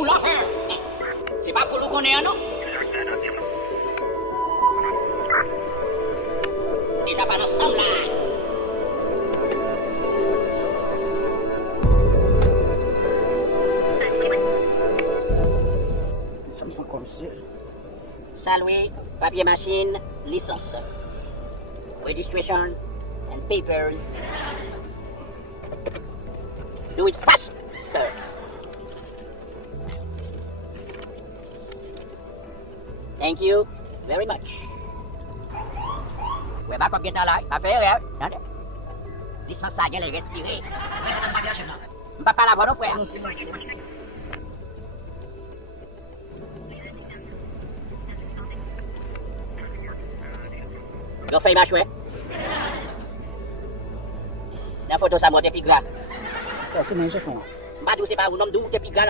pour l'affaire. C'est pas pour nous connaître, non? Déjà pas ensemble là. Ça me fait comme ça. Salut, papier machine, licence. Registration and papers. Do it fast, sir. Thank you very much. Ouais, bah, comme là, affaire, attendez. Licence à gueule, respirer. On va pas la voir, non, frère. Yo fais ma chouette. La photo ça monte plus grave. C'est mes enfants. Badou c'est pas un homme d'où qui est plus grave.